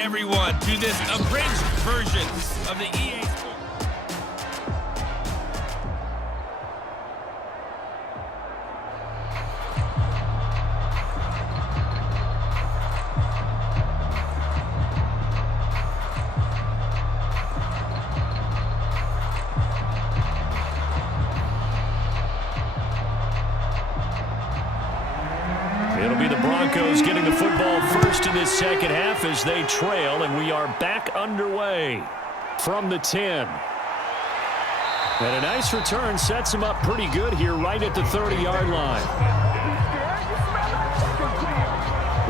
everyone to this abridged version of the EA Sports. It'll be the Broncos getting the football first in this second half as they trail, and we are back underway from the 10. And a nice return sets them up pretty good here right at the 30-yard line.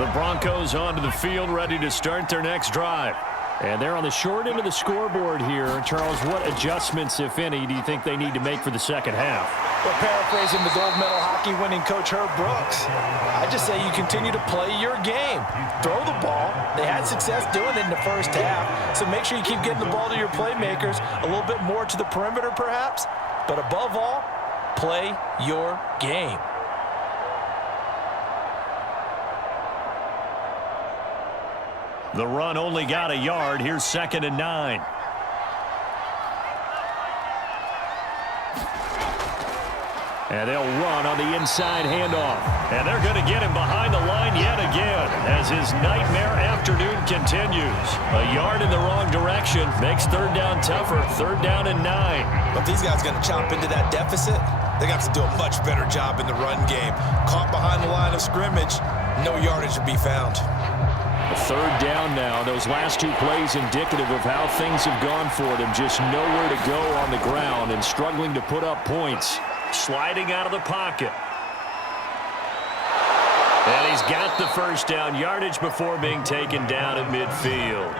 The Broncos onto the field ready to start their next drive. And they're on the short end of the scoreboard here. Charles, what adjustments, if any, do you think they need to make for the second half? Well, paraphrasing the gold medal hockey winning coach Herb Brooks, I just say you continue to play your game. Throw the ball. They had success doing it in the first half, so make sure you keep getting the ball to your playmakers, a little bit more to the perimeter perhaps, but above all, play your game. The run only got a yard. Here's 2nd and 9. And they'll run on the inside handoff. And they're going to get him behind the line yet again as his nightmare afternoon continues. A yard in the wrong direction makes 3rd down tougher. 3rd down and 9. But these guys are going to chop into that deficit. They got to do a much better job in the run game. Caught behind the line of scrimmage, no yardage to be found. A 3rd down now. Those last 2 plays indicative of how things have gone for them. Just nowhere to go on the ground and struggling to put up points. Sliding out of the pocket. And he's got the 1st down. Yardage before being taken down at midfield.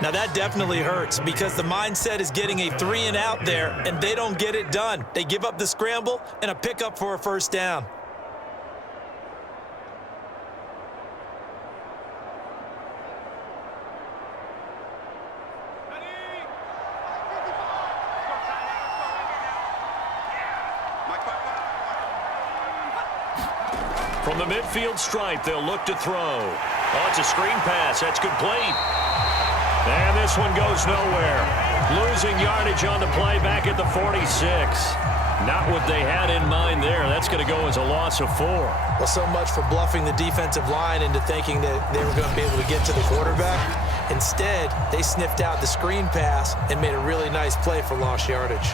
Now that definitely hurts because the mindset is getting a 3-and-out there, and they don't get it done. They give up the scramble and a pickup for a 1st down. From the midfield stripe, they'll look to throw. Oh, it's a screen pass. That's complete. And this one goes nowhere. Losing yardage on the play back at the 46. Not what they had in mind there. That's going to go as a loss of 4. Well, so much for bluffing the defensive line into thinking that they were going to be able to get to the quarterback. Instead, they sniffed out the screen pass and made a really nice play for lost yardage.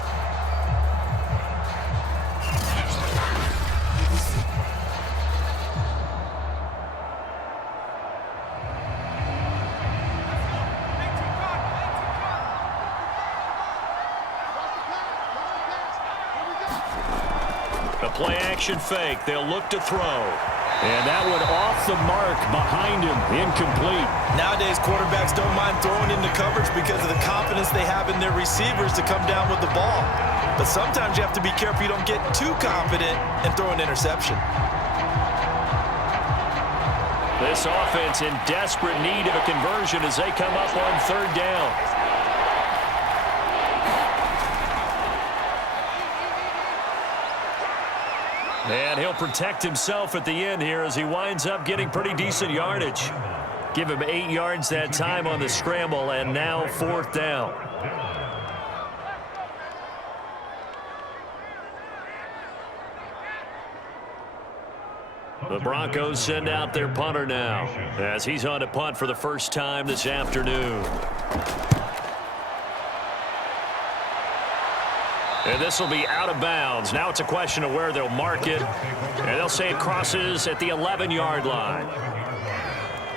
A play-action fake. They'll look to throw. And that one off the mark behind him. Incomplete. Nowadays, quarterbacks don't mind throwing into coverage because of the confidence they have in their receivers to come down with the ball. But sometimes you have to be careful you don't get too confident and throw an interception. This offense in desperate need of a conversion as they come up on 3rd down. And he'll protect himself at the end here as he winds up getting pretty decent yardage. Give him 8 yards that time on the scramble, and now 4th down. The Broncos send out their punter now as he's on to punt for the first time this afternoon. And this will be out of bounds. Now it's a question of where they'll mark it. And they'll say it crosses at the 11-yard line.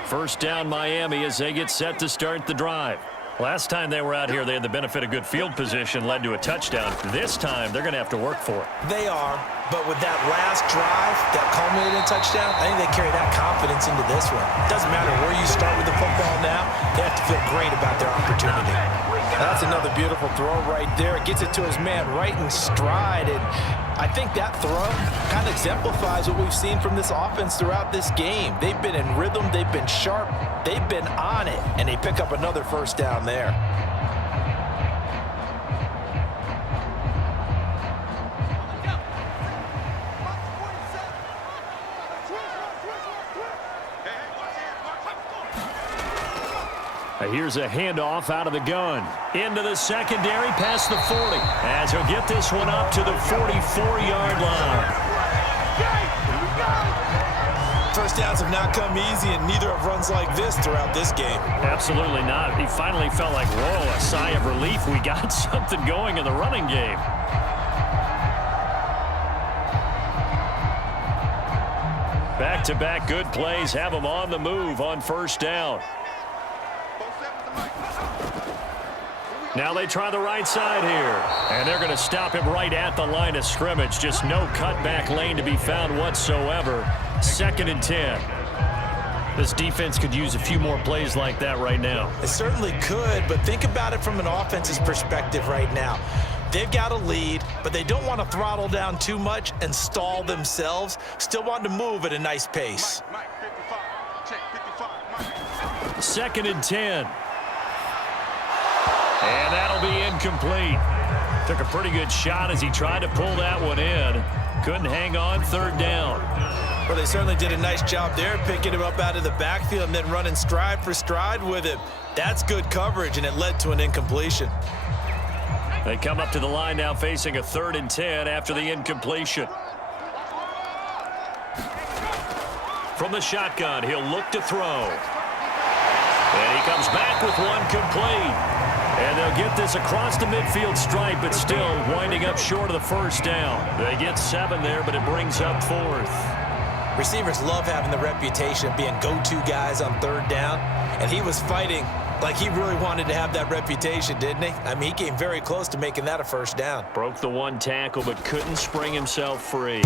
1st down Miami as they get set to start the drive. Last time they were out here, they had the benefit of good field position, led to a touchdown. This time, they're going to have to work for it. They are, but with that last drive that culminated in a touchdown, I think they carry that confidence into this one. It doesn't matter where you start with the football now. They have to feel great about their opportunity. That's another beautiful throw right there. It gets it to his man right in stride, and I think that throw kind of exemplifies what we've seen from this offense throughout this game. They've been in rhythm, they've been sharp, they've been on it, and they pick up another 1st down there. Here's a handoff out of the gun. Into the secondary, past the 40. As he'll get this one up to the 44-yard line. First downs have not come easy, and neither have runs like this throughout this game. Absolutely not. He finally felt like, whoa, a sigh of relief. We got something going in the running game. Back-to-back good plays have him on the move on first down. Now they try the right side here. And they're going to stop him right at the line of scrimmage. Just no cutback lane to be found whatsoever. 2nd and 10. This defense could use a few more plays like that right now. It certainly could, but think about it from an offense's perspective right now. They've got a lead, but they don't want to throttle down too much and stall themselves. Still want to move at a nice pace. 2nd and 10. And that'll be incomplete. Took a pretty good shot as he tried to pull that one in. Couldn't hang on 3rd down. Well, they certainly did a nice job there, picking him up out of the backfield and then running stride for stride with him. That's good coverage, and it led to an incompletion. They come up to the line now facing a 3rd and 10 after the incompletion. From the shotgun, he'll look to throw. And he comes back with one complete. And they'll get this across the midfield stripe, but still winding up short of the first down. They get 7 there, but it brings up 4th. Receivers love having the reputation of being go-to guys on 3rd down, and he was fighting like he really wanted to have that reputation, didn't he? I mean, he came very close to making that a first down. Broke the one tackle, but couldn't spring himself free.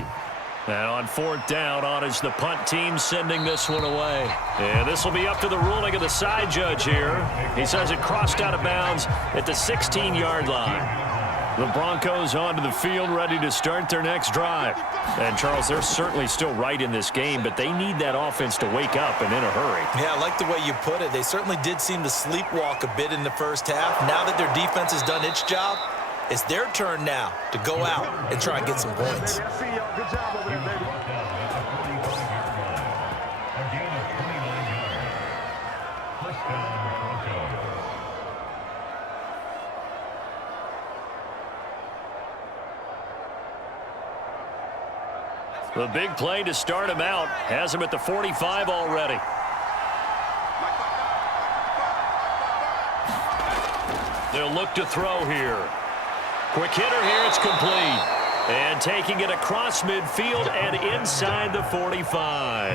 And on 4th down, on is the punt team sending this one away. And this will be up to the ruling of the side judge here. He says it crossed out of bounds at the 16-yard line. The Broncos onto the field, ready to start their next drive. And, Charles, they're certainly still right in this game, but they need that offense to wake up and in a hurry. Yeah, I like the way you put it. They certainly did seem to sleepwalk a bit in the first half. Now that their defense has done its job, it's their turn now to go out and try and get some points. The big play to start him out has him at the 45 already. They'll look to throw here. Quick hitter here, it's complete. And taking it across midfield and inside the 45.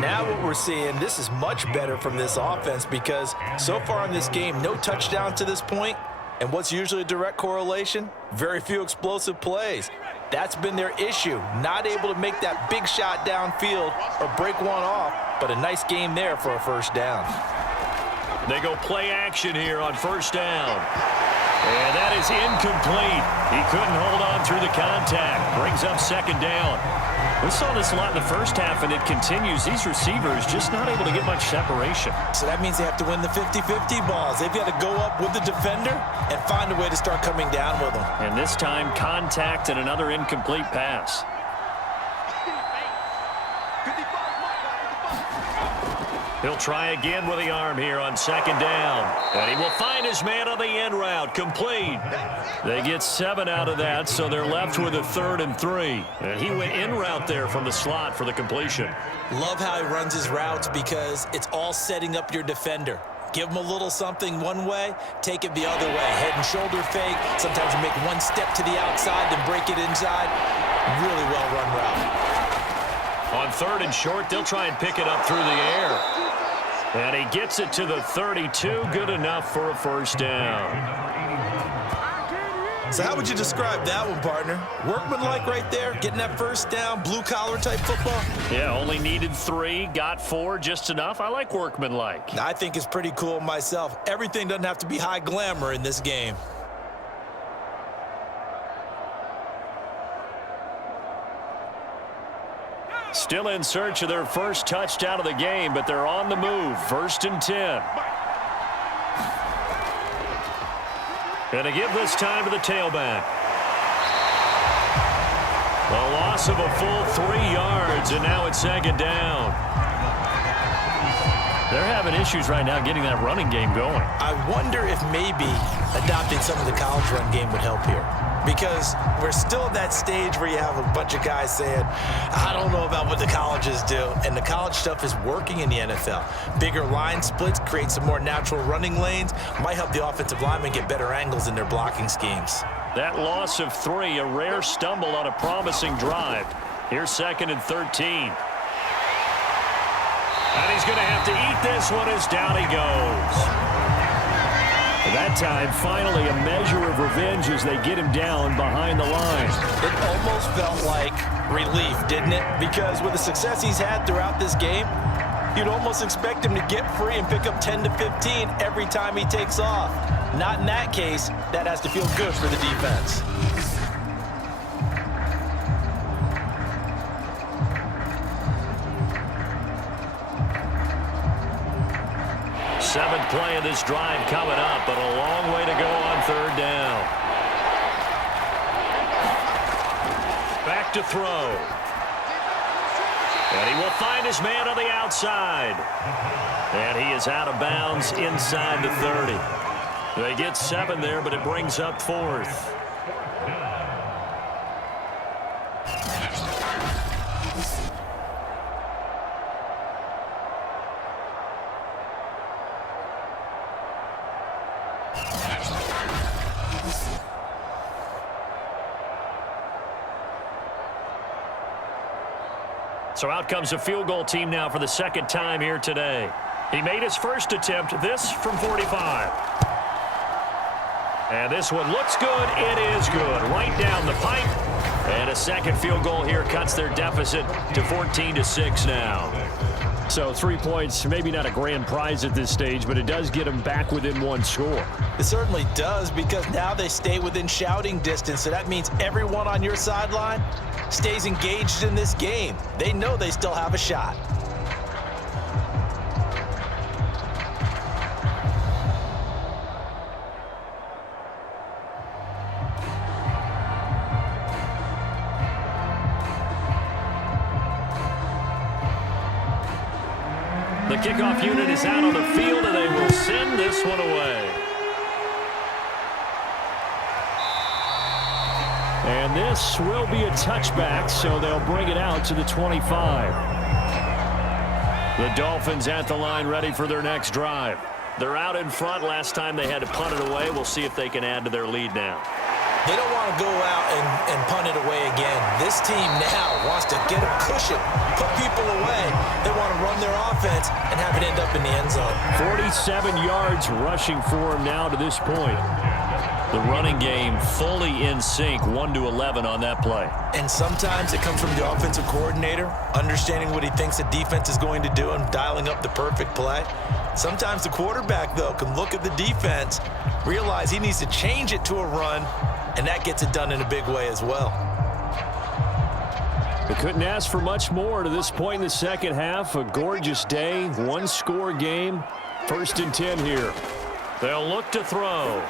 Now what we're seeing, this is much better from this offense because so far in this game, no touchdown to this point. And what's usually a direct correlation? Very few explosive plays. That's been their issue, not able to make that big shot downfield or break one off, but a nice game there for a first down. They go play action here on first down. And that is incomplete. He couldn't hold on through the contact. Brings up 2nd down. We saw this a lot in the first half, and it continues. These receivers just not able to get much separation. So that means they have to win the 50-50 balls. They've got to go up with the defender and find a way to start coming down with them. And this time, contact and another incomplete pass. He'll try again with the arm here on 2nd down. And he will find his man on the end route. Complete. They get 7 out of that, so they're left with a 3rd and 3. And he went in route there from the slot for the completion. Love how he runs his routes because it's all setting up your defender. Give him a little something one way, take it the other way. Head and shoulder fake. Sometimes you make one step to the outside, then break it inside. Really well-run route. On 3rd and short, they'll try and pick it up through the air. And he gets it to the 32, good enough for a first down. So how would you describe that one, partner? Workmanlike right there, getting that first down, blue-collar type football? Yeah, only needed 3, got 4, just enough. I like workmanlike. I think it's pretty cool myself. Everything doesn't have to be high glamour in this game. Still in search of their first touchdown of the game, but they're on the move. 1st and 10. And to give this time to the tailback. A loss of a full 3 yards, and now it's 2nd down. They're having issues right now getting that running game going. I wonder if maybe adopting some of the college run game would help here. Because we're still at that stage where you have a bunch of guys saying, I don't know about what the colleges do. And the college stuff is working in the NFL. Bigger line splits, create some more natural running lanes, might help the offensive linemen get better angles in their blocking schemes. That loss of 3, a rare stumble on a promising drive. Here's 2nd and 13. And he's going to have to eat this one as down he goes. That time, finally, a measure of revenge as they get him down behind the line. It almost felt like relief, didn't it? Because with the success he's had throughout this game, you'd almost expect him to get free and pick up 10 to 15 every time he takes off. Not in that case. That has to feel good for the defense. Seventh play of this drive coming up, but a long way to go on 3rd down. Back to throw. And he will find his man on the outside. And he is out of bounds inside the 30. They get 7 there, but it brings up 4th. So out comes a field goal team now for the 2nd time here today. He made his first attempt, this from 45. And this one looks good. It is good. Right down the pipe. And a 2nd field goal here cuts their deficit to 14-6 now. So 3 points, maybe not a grand prize at this stage, but it does get them back within 1 score. It certainly does, because now they stay within shouting distance. So that means everyone on your sideline stays engaged in this game. They know they still have a shot. The kickoff unit is out on the field, and they will send this one away. And this will be a touchback, so they'll bring it out to the 25. The Dolphins at the line ready for their next drive. They're out in front. Last time they had to punt it away. We'll see if they can add to their lead now. They don't want to go out and punt it away again. This team now wants to get a cushion, put people away. They want to run their offense and have it end up in the end zone. 47 yards rushing for him now to this point. The running game fully in sync, 1-11 on that play. And sometimes it comes from the offensive coordinator, understanding what he thinks the defense is going to do and dialing up the perfect play. Sometimes the quarterback, though, can look at the defense, realize he needs to change it to a run, and that gets it done in a big way as well. They couldn't ask for much more to this point in the second half. A gorgeous day, 1-score game. 1st and 10 here. They'll look to throw.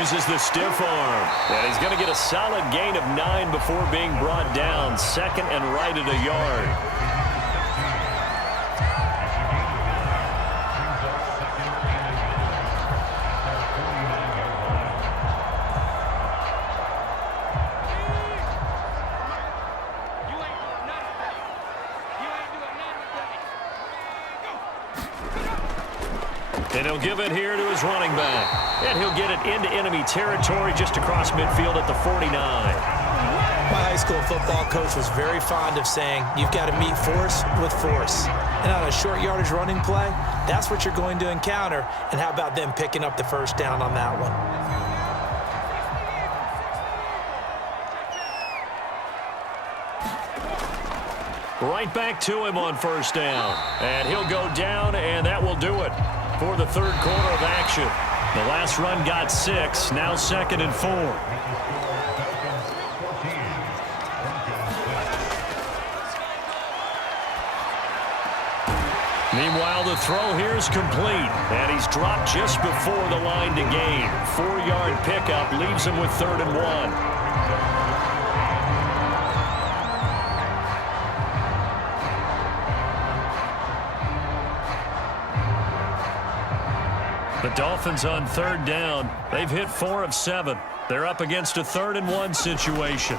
Uses the stiff arm. And he's going to get a solid gain of 9 before being brought down. 2nd and right at a yard. And he'll give it here to his running back. And he'll get it into enemy territory just across midfield at the 49. My high school football coach was very fond of saying, you've got to meet force with force. And on a short yardage running play, that's what you're going to encounter. And how about them picking up the 1st down on that one? Right back to him on 1st down. And he'll go down, and that will do it for the 3rd quarter of action. The last run got 6, now 2nd and 4. Meanwhile, the throw here is complete, and he's dropped just before the line to gain. 4-yard pickup leaves him with 3rd and 1. The Dolphins on third down. They've hit 4 of 7. They're up against a 3rd-and-1 situation.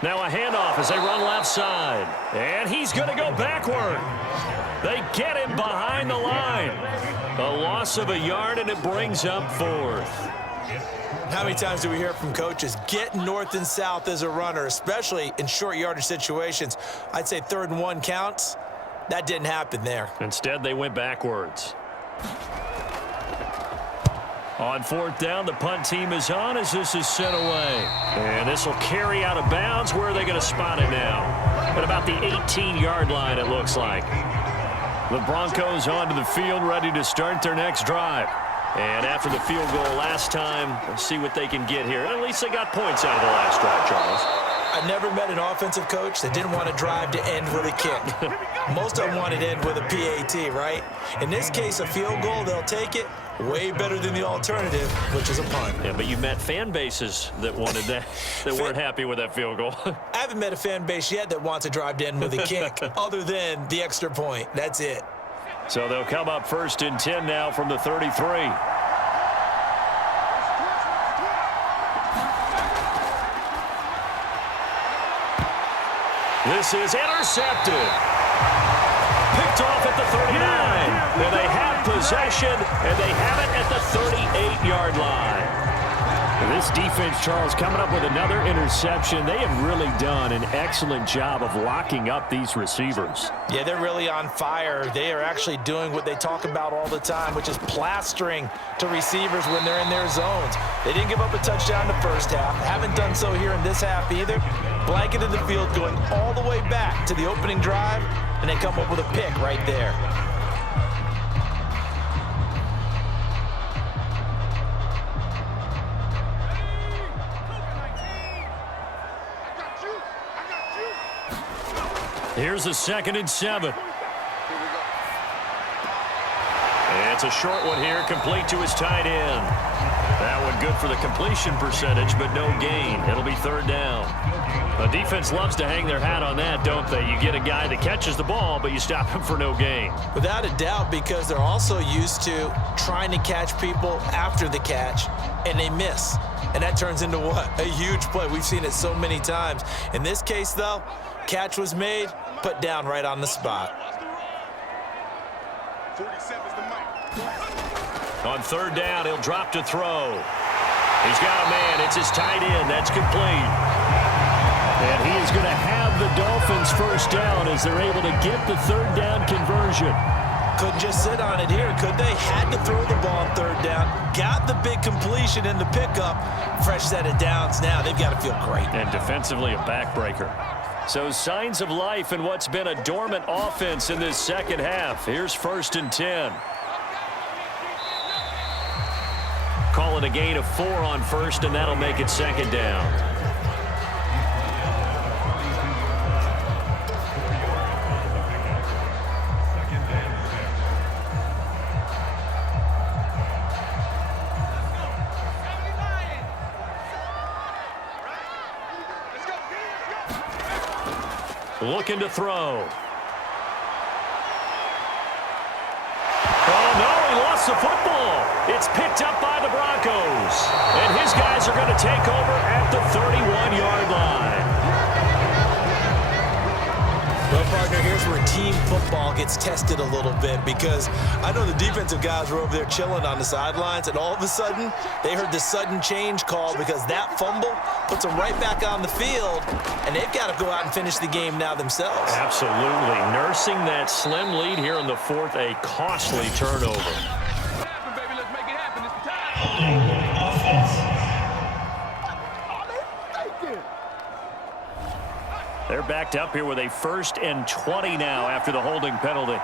Now a handoff as they run left side. And he's going to go backward. They get him behind the line. A loss of a yard, and it brings up 4th. How many times do we hear from coaches, get north and south as a runner, especially in short yardage situations? I'd say 3rd and 1 counts. That didn't happen there. Instead, they went backwards. On 4th down, the punt team is on as this is sent away. And this will carry out of bounds. Where are they going to spot it now? At about the 18-yard line, it looks like. The Broncos onto the field, ready to start their next drive. And after the field goal last time, let's see what they can get here. At least they got points out of the last drive, Charles. I never met an offensive coach that didn't want to drive to end with a kick. Most of them wanted to end with a PAT, right? In this case, a field goal, they'll take it. Way better than the alternative, which is a punt. Yeah, but you met fan bases that wanted that, that weren't happy with that field goal. I haven't met a fan base yet that wants to drive to end with a kick, other than the extra point. That's it. So they'll come up 1st and 10 now from the 33. This is intercepted. Picked off at the 39. And they have possession, and they have it at the 38-yard line. This defense, Charles, coming up with another interception. They have really done an excellent job of locking up these receivers. Yeah, they're really on fire. They are actually doing what they talk about all the time, which is plastering to receivers when they're in their zones. They didn't give up a touchdown in the first half. Haven't done so here in this half either. Blanketed the field going all the way back to the opening drive, and they come up with a pick right there. Here's a 2nd and 7. And it's a short one here, complete to his tight end. That one good for the completion percentage, but no gain. It'll be 3rd down. The defense loves to hang their hat on that, don't they? You get a guy that catches the ball, but you stop him for no gain. Without a doubt, because they're also used to trying to catch people after the catch, and they miss. And that turns into what? A huge play. We've seen it so many times. In this case, though, catch was made, put down right on the spot. On 3rd down, he'll drop to throw. He's got a man. It's his tight end. That's complete. And he is going to have the Dolphins 1st down as they're able to get the 3rd down conversion. Couldn't just sit on it here, could they? Had to throw the ball on 3rd down. Got the big completion in the pickup. Fresh set of downs now. They've got to feel great. And defensively, a backbreaker. So signs of life in what's been a dormant offense in this second half. Here's 1st and 10. Call it a gain of 4 on 1st, and that'll make it 2nd down. Looking to throw. Oh, no, he lost the football. It's picked up by the Broncos. And his guys are going to take over at the 31-yard line. Well, partner, here's where team football gets tested a little bit, because I know the defensive guys were over there chilling on the sidelines, and all of a sudden, they heard the sudden change call because that fumble puts them right back on the field, and they've got to go out and finish the game now themselves. Absolutely. Nursing that slim lead here in the 4th, a costly turnover. They're backed up here with a 1st and 20 now after the holding penalty.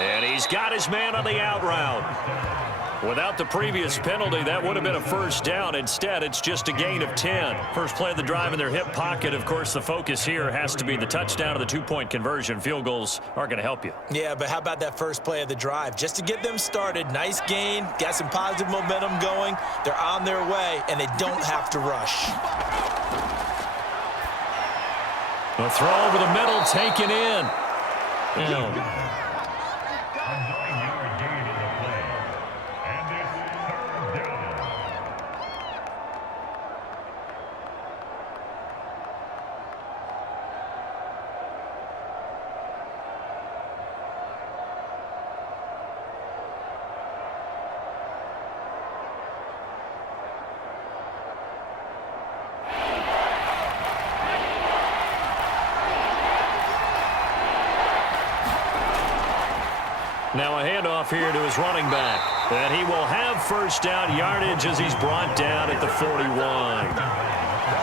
And he's got his man on the out route. Without the previous penalty, that would have been a 1st down. Instead, it's just a gain of 10. First play of the drive in their hip pocket. Of course, the focus here has to be the touchdown or the 2-point conversion. Field goals aren't going to help you. Yeah, but how about that first play of the drive? Just to get them started, nice gain, got some positive momentum going. They're on their way, and they don't have to rush. The throw over the middle, taken in. Now a handoff here to his running back. And he will have first down yardage as he's brought down at the 41.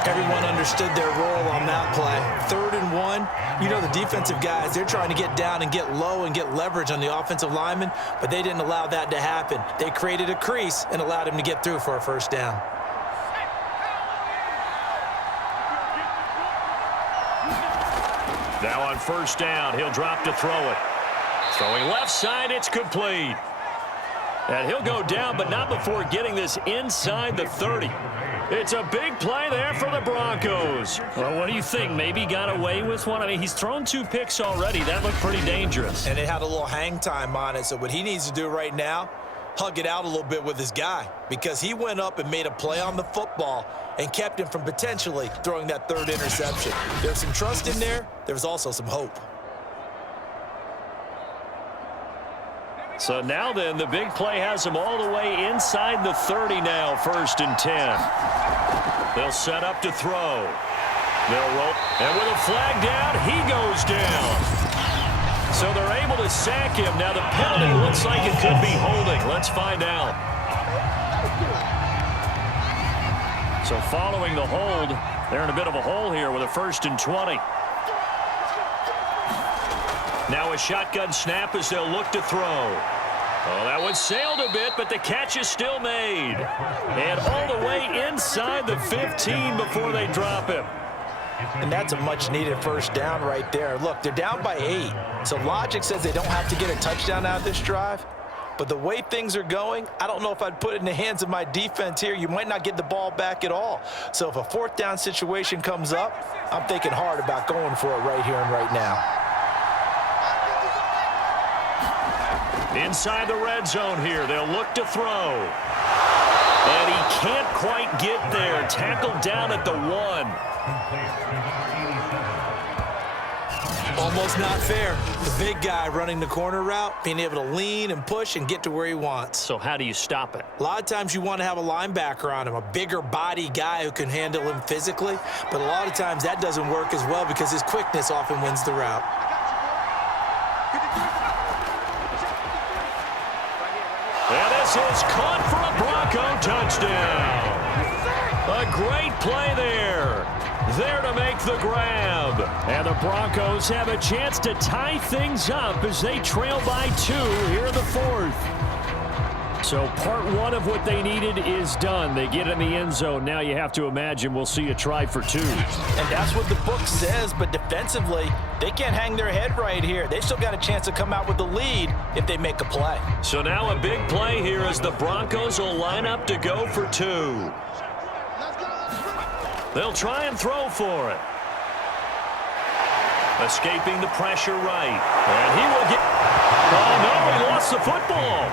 Everyone understood their role on that play. 3rd and 1. You know the defensive guys, they're trying to get down and get low and get leverage on the offensive lineman, but they didn't allow that to happen. They created a crease and allowed him to get through for a first down. Now on first down, he'll drop to throw it. Throwing left side, it's complete. And he'll go down, but not before getting this inside the 30. It's a big play there for the Broncos. Well, what do you think? Maybe got away with one? I mean, he's thrown 2 picks already. That looked pretty dangerous. And it had a little hang time on it, so what he needs to do right now, hug it out a little bit with his guy, because he went up and made a play on the football and kept him from potentially throwing that 3rd interception. There's some trust in there. There's also some hope. So now then, the big play has him all the way inside the 30 now, 1st and 10. They'll set up to throw. They'll roll. And with a flag down, he goes down. So they're able to sack him. Now the penalty looks like it could be holding. Let's find out. So following the hold, they're in a bit of a hole here with a 1st and 20. Now a shotgun snap as they'll look to throw. Oh, that one sailed a bit, but the catch is still made. And all the way inside the 15 before they drop him. And that's a much-needed first down right there. Look, they're down by 8. So logic says they don't have to get a touchdown out of this drive. But the way things are going, I don't know if I'd put it in the hands of my defense here. You might not get the ball back at all. So if a 4th down situation comes up, I'm thinking hard about going for it right here and right now. Inside the red zone here, they'll look to throw. And he can't quite get there. Tackled down at the 1. Almost not fair. The big guy running the corner route, being able to lean and push and get to where he wants. So how do you stop it? A lot of times you want to have a linebacker on him, a bigger body guy who can handle him physically. But a lot of times that doesn't work as well because his quickness often wins the route. And this is caught for a Bronco touchdown. A great play there. There to make the grab. And the Broncos have a chance to tie things up as they trail by 2 here in the 4th. So part 1 of what they needed is done. They get in the end zone. Now you have to imagine we'll see a try for 2. And that's what the book says, but defensively, they can't hang their head right here. They've still got a chance to come out with the lead if they make a play. So now a big play here as the Broncos will line up to go for 2. They'll try and throw for it. Escaping the pressure right. And he will get... Oh, no, he lost the football.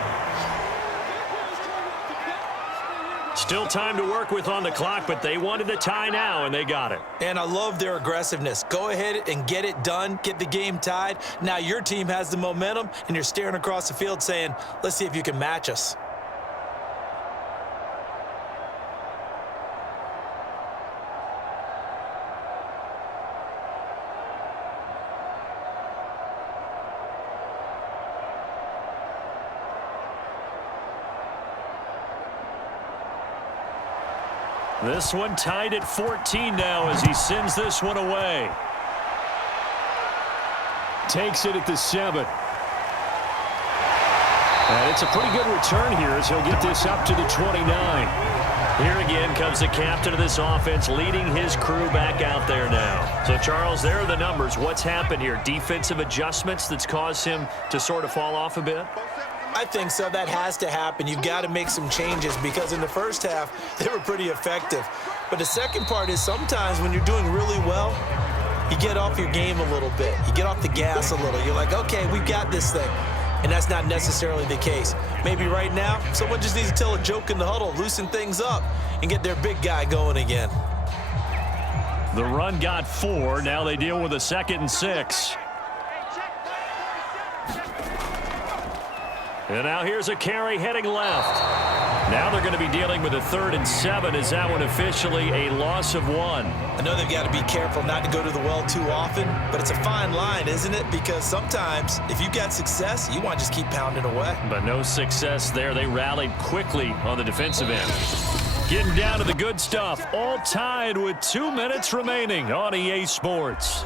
Still time to work with on the clock, but they wanted the tie now, and they got it. And I love their aggressiveness. Go ahead and get it done, get the game tied. Now your team has the momentum, and you're staring across the field saying, let's see if you can match us. This one tied at 14 now as he sends this one away. Takes it at the 7. And it's a pretty good return here as he'll get this up to the 29. Here again comes the captain of this offense leading his crew back out there now. So, Charles, there are the numbers. What's happened here? Defensive adjustments that's caused him to sort of fall off a bit? I think so. That has to happen. You've got to make some changes because in the first half, they were pretty effective. But the second part is sometimes when you're doing really well, you get off your game a little bit. You get off the gas a little. You're like, okay, we've got this thing. And that's not necessarily the case. Maybe right now, someone just needs to tell a joke in the huddle, loosen things up, and get their big guy going again. The run got 4. Now they deal with a 2nd and 6. And now here's a carry heading left. Now they're going to be dealing with a 3rd and 7. Is that one officially a loss of 1? I know they've got to be careful not to go to the well too often, but it's a fine line, isn't it? Because sometimes if you've got success, you want to just keep pounding away. But no success there. They rallied quickly on the defensive end. Getting down to the good stuff. All tied with 2 minutes remaining on EA Sports.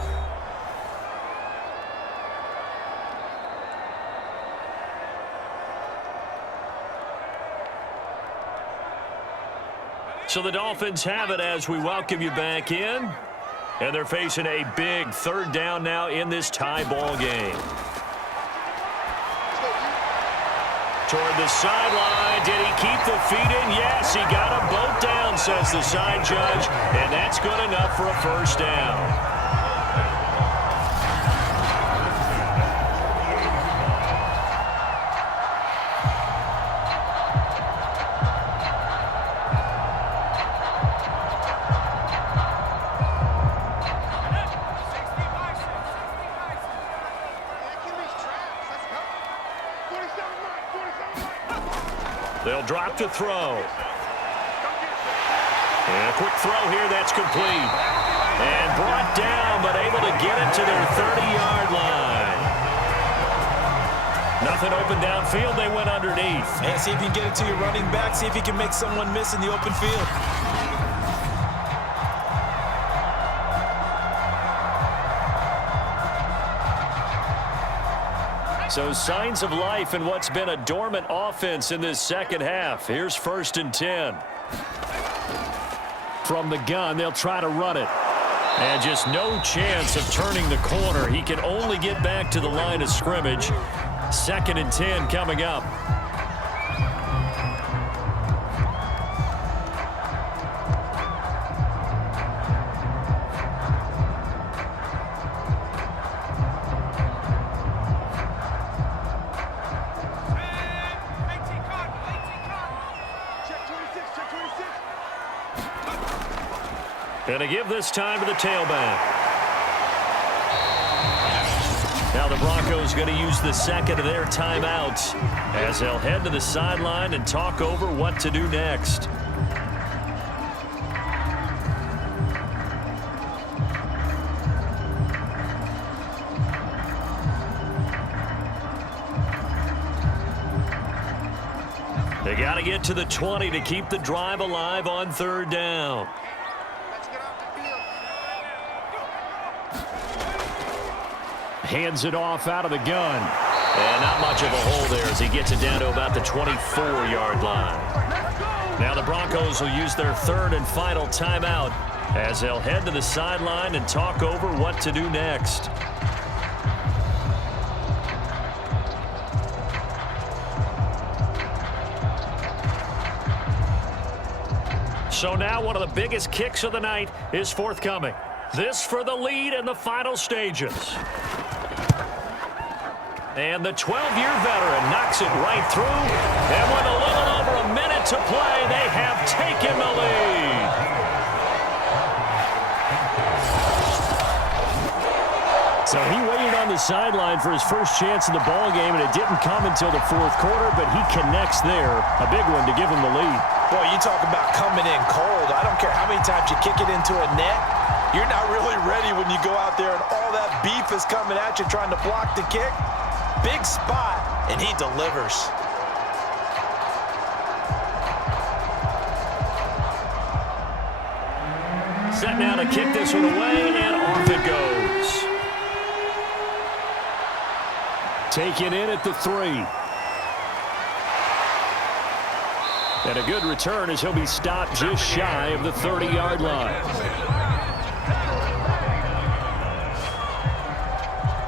So the Dolphins have it as we welcome you back in. And they're facing a big 3rd down now in this tie ball game. Toward the sideline. Did he keep the feet in? Yes, he got them both down, says the side judge. And that's good enough for a 1st down. They'll drop to throw. And a quick throw here, that's complete. And brought down, but able to get it to their 30-yard line. Nothing open downfield, they went underneath. And see if you can get it to your running back. See if you can make someone miss in the open field. So signs of life in what's been a dormant offense in this 2nd half. Here's 1st and 10. From the gun, they'll try to run it. And just no chance of turning the corner. He can only get back to the line of scrimmage. 2nd and 10 coming up. And to give this time to the tailback. Now the Broncos going to use the 2nd of their timeouts as they'll head to the sideline and talk over what to do next. They got to get to the 20 to keep the drive alive on 3rd down. Hands it off out of the gun. And not much of a hole there as he gets it down to about the 24-yard line. Now the Broncos will use their 3rd and final timeout as they'll head to the sideline and talk over what to do next. So now one of the biggest kicks of the night is forthcoming. This for the lead in the final stages. And the 12-year veteran knocks it right through. And with a little over a minute to play, they have taken the lead. So he waited on the sideline for his first chance in the ball game, and it didn't come until the 4th quarter, but he connects there. A big one to give him the lead. Boy, you talk about coming in cold. I don't care how many times you kick it into a net. You're not really ready when you go out there and all that beef is coming at you trying to block the kick. Big spot, and he delivers. Set now to kick this one away, and off it goes. Taken in at the 3. And a good return as he'll be stopped just shy of the 30-yard line.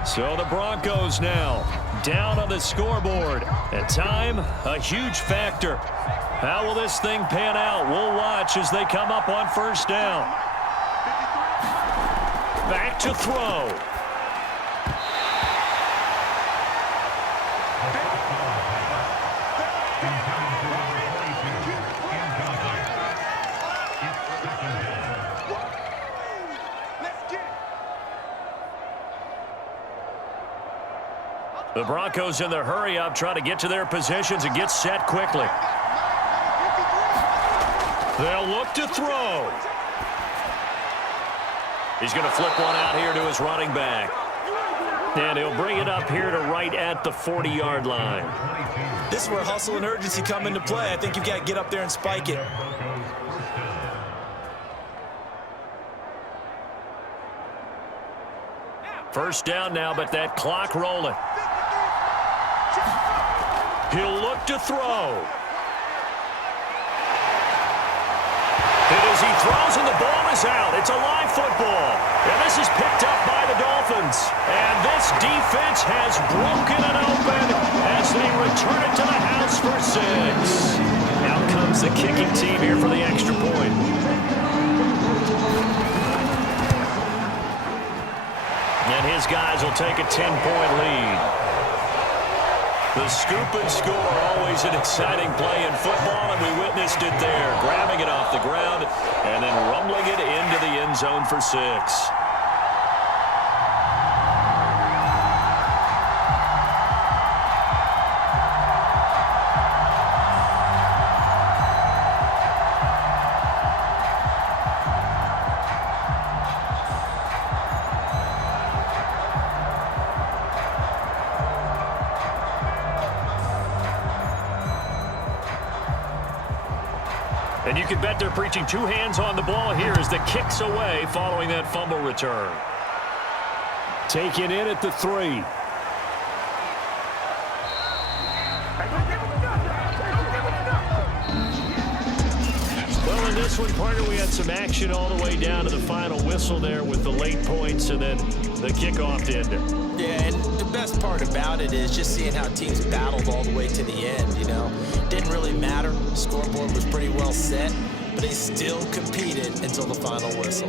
So the Broncos now down on the scoreboard. And time, a huge factor. How will this thing pan out? We'll watch as they come up on 1st down. back to throw. The Broncos in the hurry-up try to get to their positions and get set quickly. They'll look to throw. He's going to flip one out here to his running back. And he'll bring it up here to right at the 40-yard line. This is where hustle and urgency come into play. I think you've got to get up there and spike it. First down now, but that clock rolling. He'll look to throw. And as he throws and the ball is out, it's a live football. And this is picked up by the Dolphins. And this defense has broken it open as they return it to the house for 6. Out comes the kicking team here for the extra point. And his guys will take a 10-point lead. The scoop and score, always an exciting play in football, and we witnessed it there, grabbing it off the ground and then rumbling it into the end zone for 6. And you can bet they're preaching 2 hands on the ball here as the kick's away following that fumble return. Taken in at the 3. Well, in this one, partner, we had some action all the way down to the final whistle there with the late points and then the kickoff to end it. Yeah, and the best part about it is just seeing how teams battled all the way to the end, you know. Didn't really matter. Scoreboard was pretty well set, but they still competed until the final whistle.